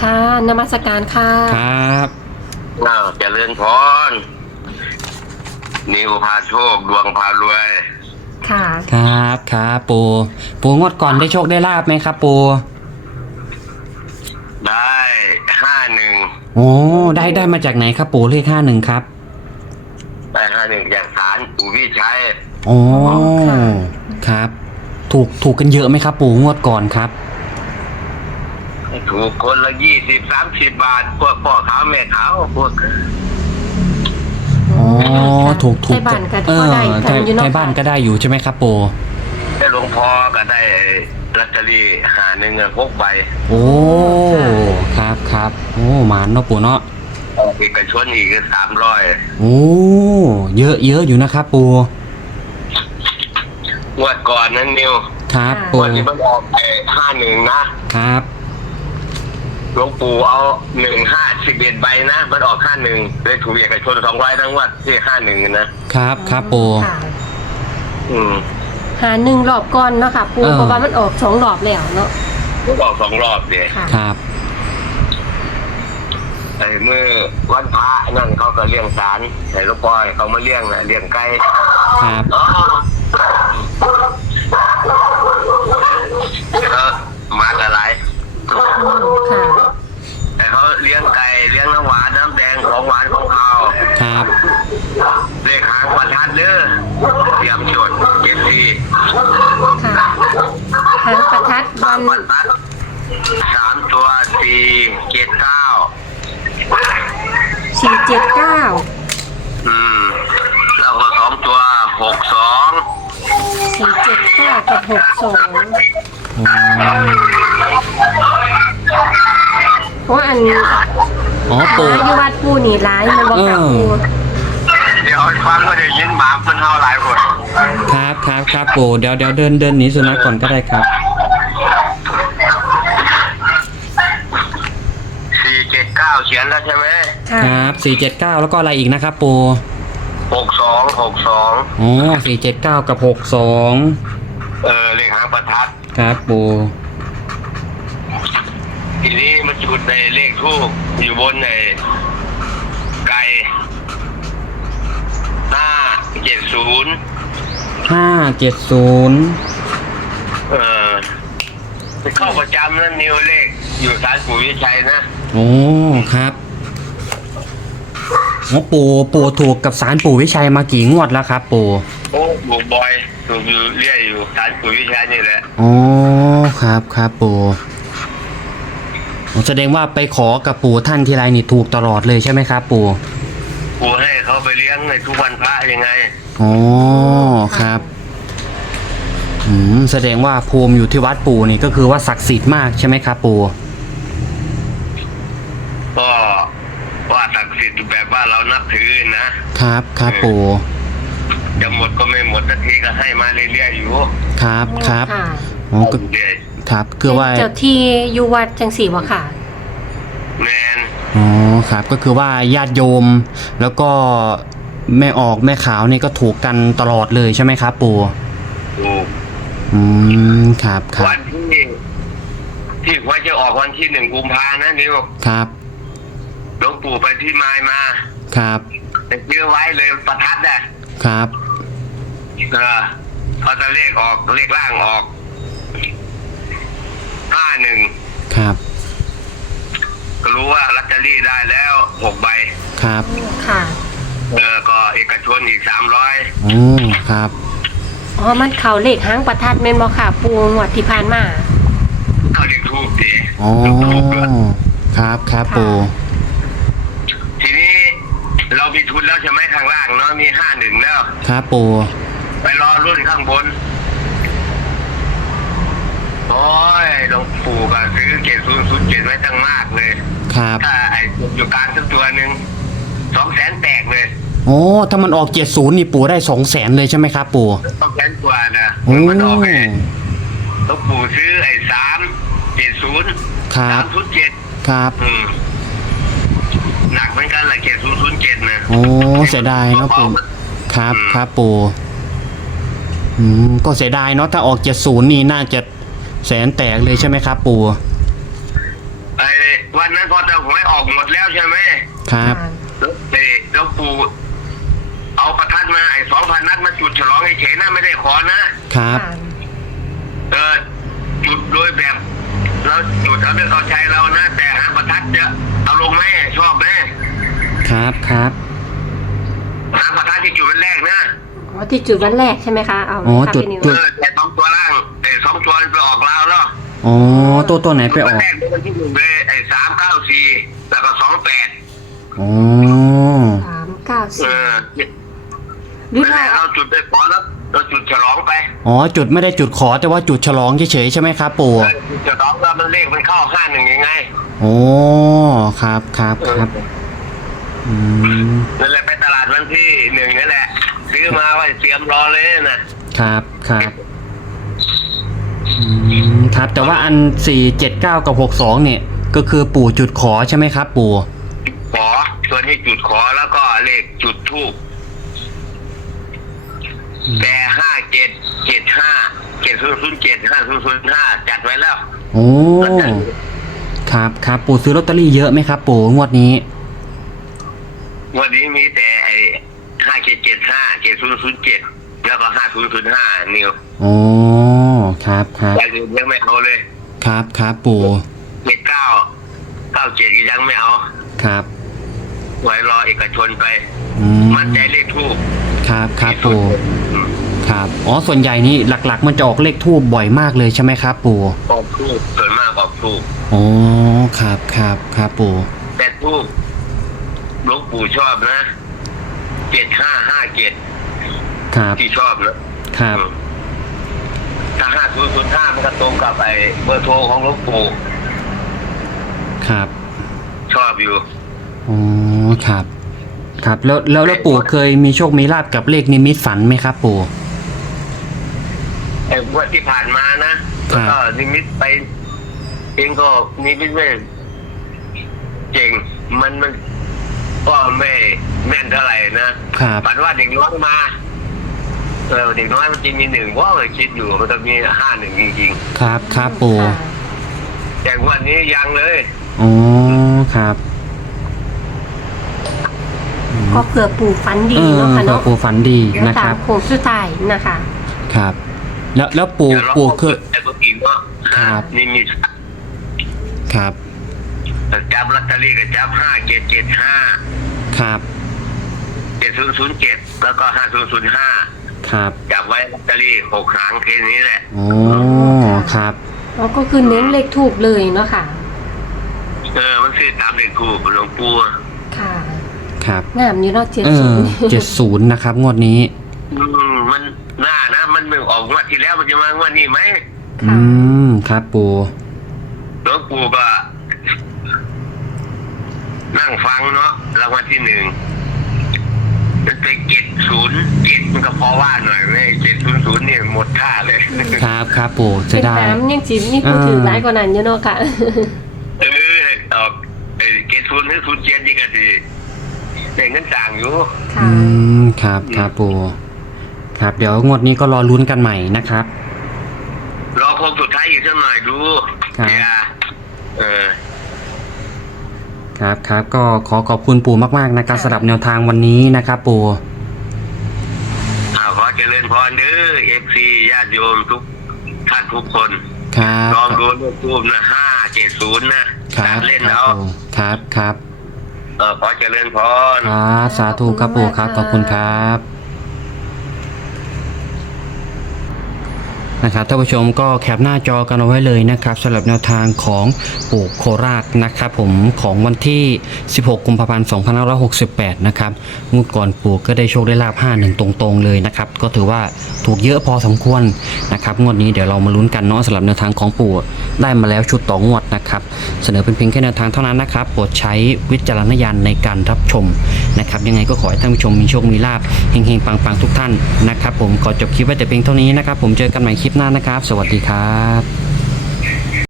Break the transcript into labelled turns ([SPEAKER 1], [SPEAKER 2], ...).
[SPEAKER 1] ค่ะนมัสการค่ะ
[SPEAKER 2] ครับ
[SPEAKER 3] เจริญพรนิวพาโชคดวงพารวย
[SPEAKER 1] ค่ะ
[SPEAKER 2] ครับปูงวดก่อนได้โชคได้ลาบไหมครับปู
[SPEAKER 3] ได้51
[SPEAKER 2] โอ้ได้มาจากไหนครับปูเลข51ครับ
[SPEAKER 3] ได้51จากศาลปู่วิชัย
[SPEAKER 2] โอ้ครับถูกกันเยอะไหมครับปูงวดก่อนครับ
[SPEAKER 3] ถูกคนละ20-30 บาทพวกพ่อขาวแม่ขาวพวก
[SPEAKER 2] อ๋อถูก
[SPEAKER 1] ไทยบ้านก็ได้
[SPEAKER 2] ไทยบ้านก็ได้อยู่ใช่ไหมครับปู
[SPEAKER 3] ได้หลวงพ่อก็ได้ลอตเตอรี่51 6 ใบ
[SPEAKER 2] โอ้ครับโอ้หมานเนาะปูเนาะ
[SPEAKER 3] เอกชนอีก300
[SPEAKER 2] โอ้เยอะอยู่นะครับปู
[SPEAKER 3] งวดก่อนนั้นนิว
[SPEAKER 2] ครับปู
[SPEAKER 3] วันนี้มันออกไป51นะครับหลวงปู่เอา11ใบนะมันออก51เลยถูกเอกชน200ทั้งวัดที่51นะครับ
[SPEAKER 2] ปู
[SPEAKER 1] 1รอบก่อนเนาะค่ะปูเพราะว่ามันออก2รอบแล้วเนาะ
[SPEAKER 3] มันออก2 รอบเด้
[SPEAKER 2] ครับ
[SPEAKER 3] ไอ้เมื่อวันพระนั่นเขาก็เลี้ยงศาลไอ้ลูกปอยเขามาเลี้ยงไก่
[SPEAKER 2] ครับ
[SPEAKER 3] มาอะไร
[SPEAKER 1] ค่ะ
[SPEAKER 3] แต่เขาเลี้ยงไก่เลี้ยงน้ำหวานน้ำแดงของหวานของเขา
[SPEAKER 2] ครับ
[SPEAKER 3] เลขหางประทัดเด้อเตรียมจด74
[SPEAKER 1] ค่ะหางประทัดวัน
[SPEAKER 3] 3 ตัว
[SPEAKER 1] 479
[SPEAKER 3] แล้วก็2 ตัว
[SPEAKER 1] 479กับ62เพราะอัน
[SPEAKER 2] ปู
[SPEAKER 1] อยู่วัดปูนี่ร้ายมันบอกกับปู
[SPEAKER 3] เดี๋ยวฟังก็ได้ยินหมาเพิ่นเฮาหลายคน
[SPEAKER 2] ครับปูเดี๋ยวเดินหนีสุนัขก่อนก็ได้ครับ
[SPEAKER 3] 479เขียนแล้วใช่ไหม
[SPEAKER 2] ครับ479แล้วก็อะไรอีกนะครับปู
[SPEAKER 3] 62
[SPEAKER 2] โอ้479กับ62
[SPEAKER 3] เลขหางประทัด
[SPEAKER 2] ครับปู
[SPEAKER 3] ทีนี้มันจุดในเลขทูปอยู่บนในไก่
[SPEAKER 2] 570
[SPEAKER 3] เข้าประจำนั่นนิวเลขอยู่ศาลปู่วิชัยนะ
[SPEAKER 2] โอ้ครับปู่ถูกกับศาลปู่วิชัยมากี่งวดแล้วครับปู่
[SPEAKER 3] ถูกบ่อยถูกอยู่เรื่อยอยู่ศาลปู่วิชัยนี่แหละ
[SPEAKER 2] อ๋อครับปู่แสดงว่าไปขอกับปู่ท่านทีไรนี่ถูกตลอดเลยใช่ไหมครับปู่
[SPEAKER 3] ให้เขาไปเลี้ยงในทุกวันพระยังไง
[SPEAKER 2] อ๋อครับแสดงว่าภูมิอยู่ที่วัดปู่นี่ก็คือว่าศักดิ์สิทธิ์มากใช่ไหมครับปู่
[SPEAKER 3] ก็ว่าศักดิ์สิทธิ์แบบว่าเรานับถือนะครับ
[SPEAKER 2] ปู่
[SPEAKER 3] จะหมดก็ไม่หมดสักทีก็ให้มาเรื่อยๆอยู่
[SPEAKER 2] ครับอ๋อก็ครับคือว่า
[SPEAKER 1] เจ้าที่อยู่วัดจังสี่วะค่ะ
[SPEAKER 3] แมน
[SPEAKER 2] อ๋อครับก็คือว่าญาติโยมแล้วก็แม่ขาวนี่ก็ถูกกันตลอดเลยใช่ไหมครับปู่
[SPEAKER 3] ถูก
[SPEAKER 2] ครับ
[SPEAKER 3] วันที่ว่าจะออกวันที่1 กุมภานะนิว
[SPEAKER 2] ครับ
[SPEAKER 3] หลวงปู่ไปที่ไม้มา
[SPEAKER 2] ครับ
[SPEAKER 3] แต่เชื่อไว้เลยประทัด
[SPEAKER 2] ครับ
[SPEAKER 3] พอจะเลขออกเลขล่างออก51
[SPEAKER 2] ครับ
[SPEAKER 3] ก็รู้ว่าลอตเตอรี่ได้แล้ว6 ใบ
[SPEAKER 2] ครับ
[SPEAKER 1] ค่ะ
[SPEAKER 3] ก็เอกชนอีก300
[SPEAKER 2] ครับ
[SPEAKER 1] มันเข่าเลขหางประทัดเมนบอค่ะปูหวดที่ผ่านมา
[SPEAKER 3] เขาเรียกทูบดี
[SPEAKER 2] ครับปู
[SPEAKER 3] ทีนี้เรามีทุนแล้วใช่ไหมข้างล่างเนาะมี51แล้ว
[SPEAKER 2] ครับปู
[SPEAKER 3] ไปรอรุ่นข้างบนโอ้ยหลวงปู่ก็ซื้อ7007ไว้ตั้งมากเลย
[SPEAKER 2] ครับ
[SPEAKER 3] ถ้าไอ้อยู่กลางสักตัวหนึ่ง200,000แตกเลย
[SPEAKER 2] โอ้ถ้ามันออก70นี่ปู่ได้200,000เลยใช่ไหมครับปู่
[SPEAKER 3] 200,000กว่านะมันออกไอ้หลวงปู่ซื้อไอ้370
[SPEAKER 2] ครับ
[SPEAKER 3] 307
[SPEAKER 2] ครับ
[SPEAKER 3] หนักเหมือนกันแหละ7007นะ
[SPEAKER 2] โอ้เสียดายเนาะปู่ครับปู่ก็เสียดายเนาะถ้าออก70นี่น่าจะแสนแตกเลยใช่ไหมครับปู่
[SPEAKER 3] ไอ้วันนั้นพอจะหวยออกหมดแล้วใช่ไหม
[SPEAKER 2] ครับ
[SPEAKER 3] แล้วปู่เอาประทัดมาไอ้2,000 นัดมาจุดฉลองเฉยๆนะไม่ได้ขอนะครับ จุดโดยแบบเราจุดเอาเรื่องเอาใจเรานะแต่หาประทัดจะเอาลงไหมชอบไหม
[SPEAKER 2] ครับครับ
[SPEAKER 3] หาประทัดที่จุดวันแรกนะ
[SPEAKER 1] อ๋อที่จุดวันแรกใช่ไหมคะเอา
[SPEAKER 2] อ๋อ
[SPEAKER 1] ค่ะ
[SPEAKER 2] จุด
[SPEAKER 1] พี่นิว
[SPEAKER 3] แต่2 ตัวล่าง2 ตัวไปออกลาวแล้ว
[SPEAKER 2] อ๋อตัวไหนไปอ
[SPEAKER 3] วั
[SPEAKER 2] อน ก
[SPEAKER 3] แรกเป็นที่1เลยไอ้394แล้วก็28
[SPEAKER 2] อ๋อ
[SPEAKER 1] 394หรือ
[SPEAKER 3] นั่นแห
[SPEAKER 1] ถ้า
[SPEAKER 3] ละเราจุดไปขอแล้วเราจุดฉลองไป
[SPEAKER 2] อ๋อจุดไม่ได้จุดขอแต่ว่าจุดฉลองเฉยๆใช่ไหมครับปู่
[SPEAKER 3] จุดฉลองแล้วมันเลขมันเข้า51ยังไง
[SPEAKER 2] โอ้ครับครับครับอืม
[SPEAKER 3] นั่นแหละไปตลาดวันที่1นั่นแหละซื้อมาไว้เตรียมรอเลยนะครับ
[SPEAKER 2] ครับครับแต่ว่าอัน479กับ62เนี่ยก็คือปู่จุดขอใช่ไหมครับปู่
[SPEAKER 3] ขอส่วนที่จุดขอแล้วก็เลขจุดทูบแต่577570075005จัดไว้แล้ว
[SPEAKER 2] โอ้ครับครับปู่ซื้อลอตเตอรี่เยอะไหมครับปู่งวดนี้
[SPEAKER 3] วันนี้มีแต่ไอ้57757007แล้วก็5005นิว
[SPEAKER 2] โอ้ครับครับ
[SPEAKER 3] อย่างอื่นยังไม่เอาเลย
[SPEAKER 2] ครับครับปู่
[SPEAKER 3] 7997ยังไม่เอา
[SPEAKER 2] ครับ
[SPEAKER 3] ไว้รอเอกชนไป มั่นใจเลขทูบ
[SPEAKER 2] ครับครับปู่ครับอ๋อส่วนใหญ่นี่หลักๆมันจะออกเลขทูบบ่อยมากเลยใช่ไหมครับปู่
[SPEAKER 3] ออกทูบส่วนมากออกทูบ
[SPEAKER 2] โอ้ครับครับครับปู่
[SPEAKER 3] แต่ทูบหลวงปู่ชอบนะ7557
[SPEAKER 2] ครับ
[SPEAKER 3] ที่ชอบนะครับ ถ้า5005มันก็ตรงกับไอ้เบอร์โทรของหลวงปู่
[SPEAKER 2] ครับ
[SPEAKER 3] ชอบอยู่
[SPEAKER 2] อ๋อครับครับแล้วปู่เคยมีโชคมีลาบกับเลขนิมิตฝันไหมครับปู่
[SPEAKER 3] ไอ้งวันที่ผ่านมานะแล้วก็นิมิตไปเองก็นิมิตไม่เก่งมันก็ไม่แม่นเท่าไหร่นะครับฝันว่าเด็กน้อยมาเด็กน้อยมันจะมี1ว่าคิดอยู่มันจะมี51จริง
[SPEAKER 2] ครับครับปู่
[SPEAKER 3] ๆแต่วันนี้ยังเลย
[SPEAKER 2] อ๋อครับ
[SPEAKER 1] ก็เผื่อปู่ฝันดีเนาะค่ะ
[SPEAKER 2] เนาะ
[SPEAKER 1] เนาะ
[SPEAKER 2] ปู่ฝันดี
[SPEAKER 1] เดี๋ยว
[SPEAKER 2] นะค
[SPEAKER 1] ตา
[SPEAKER 2] รั
[SPEAKER 1] ม
[SPEAKER 2] บ
[SPEAKER 1] โค้งสุดท้ายนะคะ
[SPEAKER 2] ครับ แล้วปู่
[SPEAKER 3] เดี๋ยวเรา
[SPEAKER 2] ปู่เคย
[SPEAKER 3] ไอ้พวกอีกว่า
[SPEAKER 2] ครับ
[SPEAKER 3] นี่มี
[SPEAKER 2] ครับ
[SPEAKER 3] จับลอตเตอรี่กับจับ5775
[SPEAKER 2] ครับ
[SPEAKER 3] 7007แล้วก็5005
[SPEAKER 2] ครับ
[SPEAKER 3] จับไว้ลอตเตอรี่6 หางแค่นี้แหละ
[SPEAKER 2] โอ้ครับ
[SPEAKER 1] อ๋อก็คือเน้นเลขทูบเลยเนาะค่ะ
[SPEAKER 3] มันคือตามเลขทูบหลวงปู่
[SPEAKER 1] ค่ะ
[SPEAKER 2] ครับ
[SPEAKER 1] งามอยู่เนาะ
[SPEAKER 2] 70นะครับงวดนี้
[SPEAKER 3] มันน่านะมันไม่ออกงวดที่แล้วมันจะมางวดนี้ไหม
[SPEAKER 2] ครับปู่
[SPEAKER 3] หลวงปู่ก็นั่งฟังเนาะรางวัลที่1มันเป็น707มันก็พอว่าหน่อยไม่700เนี่ยหมดท่าเลย
[SPEAKER 2] ครับครับปู่จะ
[SPEAKER 1] เป็น
[SPEAKER 2] ได้
[SPEAKER 1] น้ำยังจีนี่พูดถึงหลายกว่านั้นเยอะเนาะค่ะ
[SPEAKER 3] ออก70หรือ07นี่ก็สิได้เงินต่างอยู่
[SPEAKER 1] ค่ะ
[SPEAKER 2] ครับครับปู่ครับเดี๋ยวงวดนี้ก็รอลุ้นกันใหม่นะครับ
[SPEAKER 3] รอโค้งสุดท้ายอีกสักหน่อยดู
[SPEAKER 2] ครับ
[SPEAKER 3] อย่า
[SPEAKER 2] ครับครับก็ขอบคุณปู่มากๆนะครับสำหรับแนวทางวันนี้นะครับปู่
[SPEAKER 3] ขอเจริญพรเด้อ FC ญาติโยมทุกท่านทุกคน
[SPEAKER 2] ครับ
[SPEAKER 3] ลองดูลูกทูบนะ570นะครับ เล่น
[SPEAKER 2] ครั
[SPEAKER 3] เอา
[SPEAKER 2] บปู่ครับครับ
[SPEAKER 3] ขอเจริญพร
[SPEAKER 2] ครับสาธุครับปู่ครับขอบคุณครับนะครับท่านผู้ชมก็แคปหน้าจอกันเอาไว้เลยนะครับสำหรับแนวทางของปู่โคราชนะครับผมของวันที่ 16 กุมภาพันธ์ 2568 นะครับงวดก่อนปู่ก็ได้โชคได้ลาภ51 ตรงๆเลยนะครับก็ถือว่าถูกเยอะพอสมควรนะครับงวดนี้เดี๋ยวเรามาลุ้นกันเนาะสำหรับแนวทางของปู่ได้มาแล้วชุดต่องวดนะครับเสนอเป็นเพียงแค่แนวทางเท่านั้นนะครับโปรดใช้วิจารณญาณในการรับชมนะครับยังไงก็ขอให้ท่านผู้ชมมีโชคมีลาภเฮงๆปังๆทุกท่านนะครับผมขอจบคลิปไว้แต่เพียงเท่านี้นะครับผมเจอกันใหม่คลิปหน้านะครับสวัสดีครับ